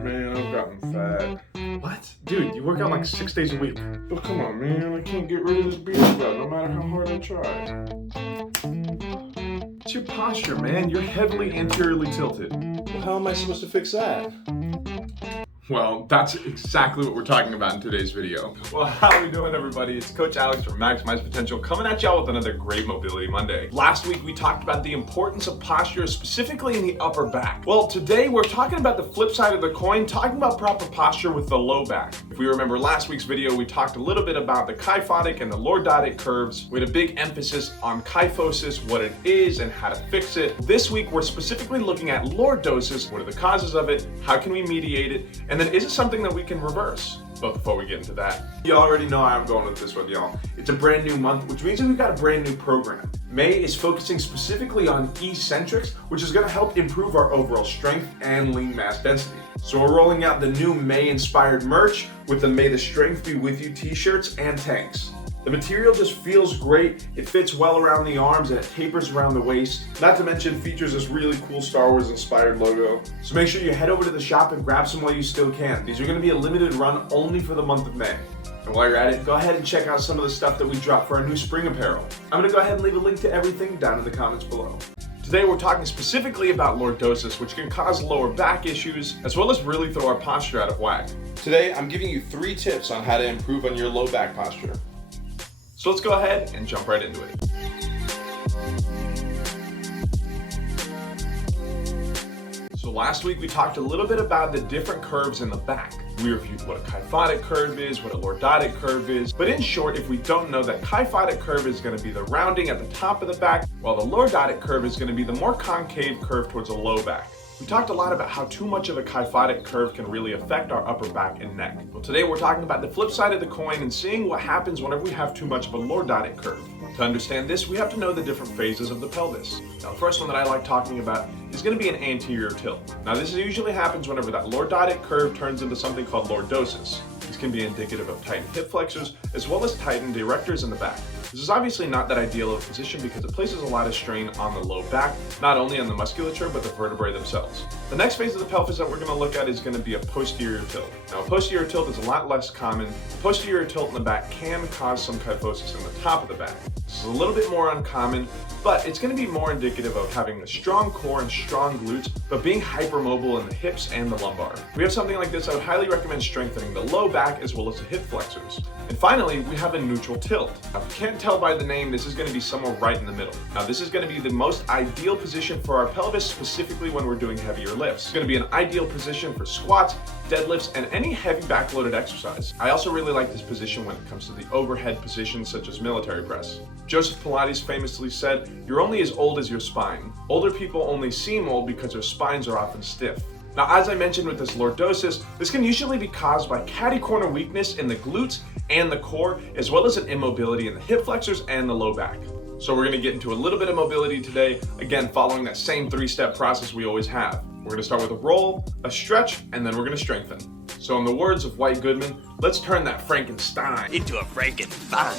Man, I've gotten fat. What? Dude, you work out like 6 days a week. But come on, man, I can't get rid of this beard I've got no matter how hard I try. It's your posture, man. You're heavily anteriorly tilted. Well, how am I supposed to fix that? Well, that's exactly what we're talking about in today's video. Well, how are we doing, everybody? It's Coach Alex from Maximize Potential coming at y'all with another great Mobility Monday. Last week, we talked about the importance of posture, specifically in the upper back. Well, today we're talking about the flip side of the coin, talking about proper posture with the low back. If we remember last week's video, we talked a little bit about the kyphotic and the lordotic curves. We had a big emphasis on kyphosis, what it is, and how to fix it. This week, we're specifically looking at lordosis. What are the causes of it? How can we mediate it? And then is it something that we can reverse? But before we get into that, you already know how I'm going with this one, y'all. It's a brand new month, which means that we've got a brand new program. May is focusing specifically on eccentrics, which is gonna help improve our overall strength and lean mass density. So we're rolling out the new May-inspired merch with the May the Strength Be With You t-shirts and tanks. The material just feels great, it fits well around the arms, and it tapers around the waist. Not to mention features this really cool Star Wars inspired logo. So make sure you head over to the shop and grab some while you still can. These are gonna be a limited run only for the month of May. And while you're at it, go ahead and check out some of the stuff that we dropped for our new spring apparel. I'm gonna go ahead and leave a link to everything down in the comments below. Today we're talking specifically about lordosis, which can cause lower back issues, as well as really throw our posture out of whack. Today, I'm giving you 3 tips on how to improve on your low back posture. So let's go ahead and jump right into it. So last week we talked a little bit about the different curves in the back. We reviewed what a kyphotic curve is, what a lordotic curve is, but in short, if we don't know, that kyphotic curve is going to be the rounding at the top of the back, while the lordotic curve is going to be the more concave curve towards the low back. We talked a lot about how too much of a kyphotic curve can really affect our upper back and neck. Well, today we're talking about the flip side of the coin and seeing what happens whenever we have too much of a lordotic curve. To understand this, we have to know the different phases of the pelvis. Now, the first one that I like talking about is going to be an anterior tilt. Now, this usually happens whenever that lordotic curve turns into something called lordosis. This can be indicative of tightened hip flexors as well as tightened erectors in the back. This is obviously not that ideal of a position because it places a lot of strain on the low back, not only on the musculature, but the vertebrae themselves. The next phase of the pelvis that we're going to look at is going to be a posterior tilt. Now, a posterior tilt is a lot less common. A posterior tilt in the back can cause some kyphosis in the top of the back. This is a little bit more uncommon, but it's going to be more indicative of having a strong core and strong glutes, but being hypermobile in the hips and the lumbar. If we have something like this, I would highly recommend strengthening the low back as well as the hip flexors. And finally, we have a neutral tilt. Now, if you can't tell by the name, this is going to be somewhere right in the middle. Now, this is going to be the most ideal position for our pelvis, specifically when we're doing heavier lifts. It's going to be an ideal position for squats, deadlifts, and any heavy backloaded exercise. I also really like this position when it comes to the overhead positions such as military press. Joseph Pilates famously said, "You're only as old as your spine. Older people only seem old because their spines are often stiff." Now, as I mentioned with this lordosis, this can usually be caused by catty corner weakness in the glutes and the core, as well as an immobility in the hip flexors and the low back. So we're going to get into a little bit of mobility today, again, following that same 3-step process we always have. We're going to start with a roll, a stretch, and then we're going to strengthen. So in the words of White Goodman, let's turn that Frankenstein into a Frankenstein.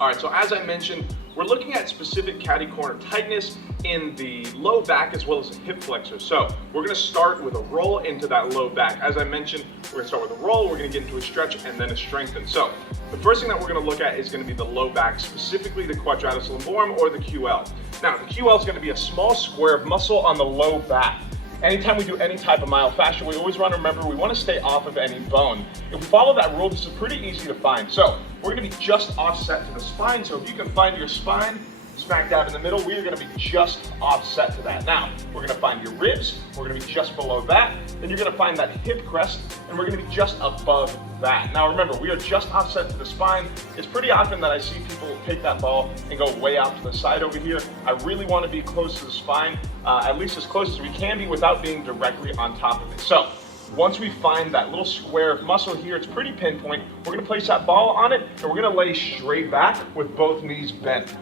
All right, so as I mentioned, we're looking at specific catty corner tightness in the low back as well as the hip flexor. So we're gonna start with a roll into that low back. As I mentioned, we're gonna start with a roll, we're gonna get into a stretch, and then a strengthen. So the first thing that we're gonna look at is gonna be the low back, specifically the Quadratus Lumborum or the QL. Now, the QL is gonna be a small square of muscle on the low back. Anytime we do any type of myofascia, we always want to remember we want to stay off of any bone. If we follow that rule, this is pretty easy to find. So we're going to be just offset to the spine. So if you can find your spine smack dab in the middle, we are going to be just offset to that. Now, we're going to find your ribs. We're going to be just below that. Then you're going to find that hip crest, and we're going to be just above that. Now, remember, we are just offset to the spine. It's pretty often that I see people take that ball and go way out to the side over here. I really want to be close to the spine, at least as close as we can be without being directly on top of it. So once we find that little square of muscle here, it's pretty pinpoint. We're going to place that ball on it, and we're going to lay straight back with both knees bent.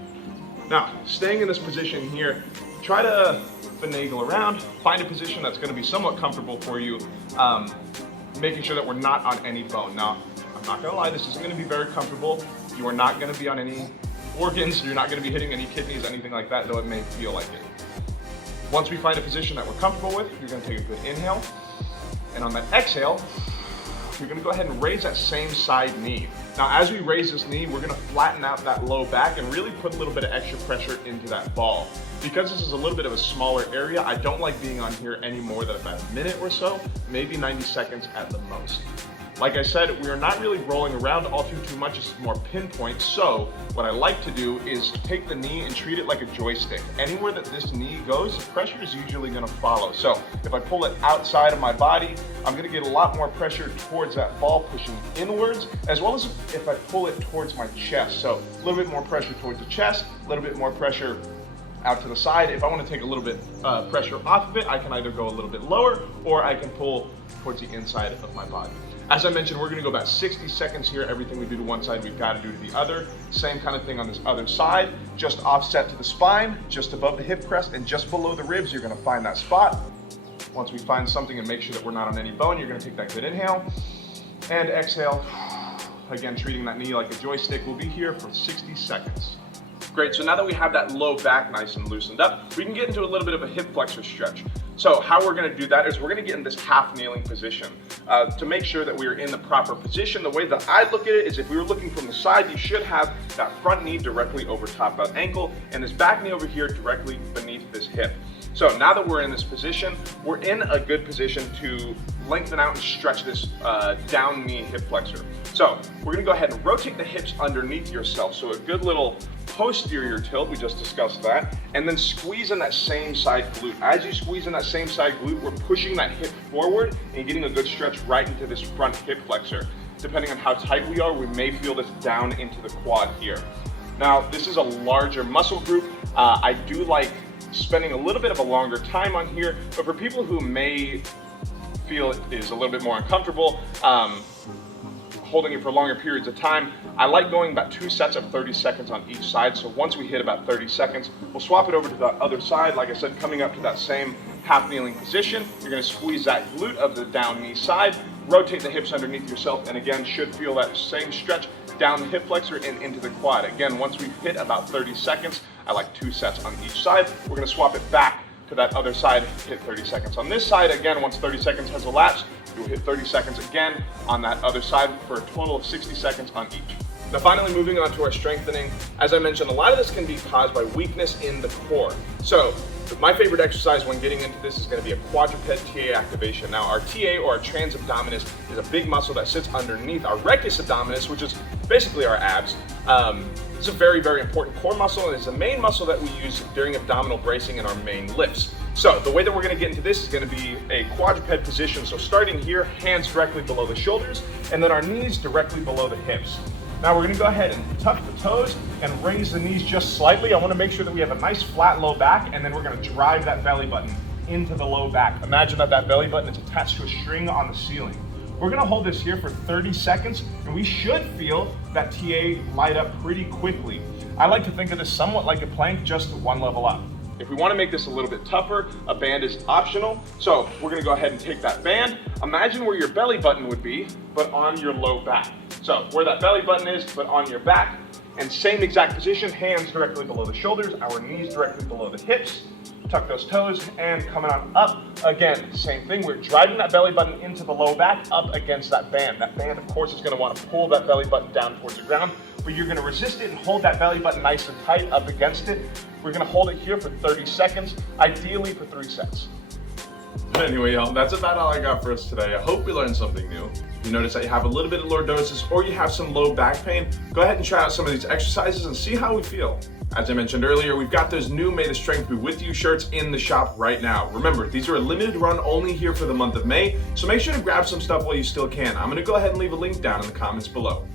Now, staying in this position here, try to finagle around, find a position that's going to be somewhat comfortable for you, making sure that we're not on any bone. Now, I'm not going to lie, this isn't going to be very comfortable. You are not going to be on any organs, you're not going to be hitting any kidneys, anything like that, though it may feel like it. Once we find a position that we're comfortable with, you're going to take a good inhale, And on that exhale, you're gonna go ahead and raise that same side knee. Now, as we raise this knee, we're gonna flatten out that low back and really put a little bit of extra pressure into that ball. Because this is a little bit of a smaller area, I don't like being on here any more than about a minute or so, maybe 90 seconds at the most. Like I said, we are not really rolling around all too much, it's more pinpoint. So what I like to do is take the knee and treat it like a joystick. Anywhere that this knee goes, the pressure is usually gonna follow. So if I pull it outside of my body, I'm gonna get a lot more pressure towards that ball pushing inwards, as well as if I pull it towards my chest. So a little bit more pressure towards the chest, a little bit more pressure out to the side. If I want to take a little bit pressure off of it, I can either go a little bit lower or I can pull towards the inside of my body. As I mentioned, we're going to go about 60 seconds here. Everything we do to one side, we've got to do to the other. Same kind of thing on this other side, just offset to the spine, just above the hip crest and just below the ribs. You're going to find that spot. Once we find something and make sure that we're not on any bone, you're going to take that good inhale and exhale. Again, treating that knee like a joystick. We'll be here for 60 seconds. Great, so now that we have that low back nice and loosened up, we can get into a little bit of a hip flexor stretch. So how we're gonna do that is we're gonna get in this half kneeling position. To make sure that we are in the proper position, the way that I look at it is if we were looking from the side, you should have that front knee directly over top of that ankle and this back knee over here directly beneath this hip. So now that we're in this position, we're in a good position to lengthen out and stretch this down knee hip flexor. So we're gonna go ahead and rotate the hips underneath yourself. So a good little posterior tilt, we just discussed that, and then squeeze in that same side glute. As you squeeze in that same side glute, we're pushing that hip forward and getting a good stretch right into this front hip flexor. Depending on how tight we are, we may feel this down into the quad here. Now, this is a larger muscle group. I do like spending a little bit of a longer time on here, but for people who may feel it is a little bit more uncomfortable, holding it for longer periods of time, I like going about 2 sets of 30 seconds on each side. So once we hit about 30 seconds, we'll swap it over to the other side. Like I said, coming up to that same half kneeling position, you're gonna squeeze that glute of the down knee side, rotate the hips underneath yourself, and again, should feel that same stretch down the hip flexor and into the quad. Again, once we hit about 30 seconds, I like 2 sets on each side. We're gonna swap it back to that other side, hit 30 seconds. On this side, again, once 30 seconds has elapsed, you'll hit 30 seconds again on that other side for a total of 60 seconds on each. Now finally moving on to our strengthening, as I mentioned, a lot of this can be caused by weakness in the core. So my favorite exercise when getting into this is going to be a Quadruped Ta Activation. Now our TA or our trans abdominis is a big muscle that sits underneath our rectus abdominis, which is basically our abs. It's a very, very important core muscle and it's the main muscle that we use during abdominal bracing in our main lifts. So the way that we're going to get into this is going to be a quadruped position. So starting here, hands directly below the shoulders and then our knees directly below the hips. Now we're going to go ahead and tuck the toes and raise the knees just slightly. I want to make sure that we have a nice flat low back and then we're going to drive that belly button into the low back. Imagine that that belly button is attached to a string on the ceiling. We're going to hold this here for 30 seconds and we should feel that TA light up pretty quickly. I like to think of this somewhat like a plank, just one level up. If we want to make this a little bit tougher, a band is optional. So we're going to go ahead and take that band. Imagine where your belly button would be, but on your low back. So where that belly button is, but on your back. And same exact position, hands directly below the shoulders, our knees directly below the hips. Tuck those toes and coming on up. Again, same thing. We're driving that belly button into the low back up against that band. That band, of course, is going to want to pull that belly button down towards the ground, but you're going to resist it and hold that belly button nice and tight up against it. We're going to hold it here for 30 seconds, ideally for 3 sets. Anyway, y'all, that's about all I got for us today. I hope you learned something new. You notice that you have a little bit of lordosis or you have some low back pain, go ahead and try out some of these exercises and see how we feel. As I mentioned earlier, we've got those new May the Strength Be With You shirts in the shop right now. Remember, these are a limited run only here for the month of May, so make sure to grab some stuff while you still can. I'm gonna go ahead and leave a link down in the comments below.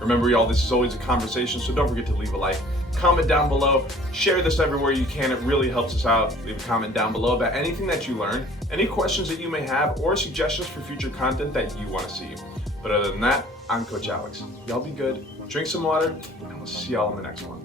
Remember, y'all, this is always a conversation, so don't forget to leave a like, comment down below, share this everywhere you can. It really helps us out. Leave a comment down below about anything that you learned, any questions that you may have, or suggestions for future content that you want to see. But other than that, I'm Coach Alex. Y'all be good, drink some water, and we'll see y'all in the next one.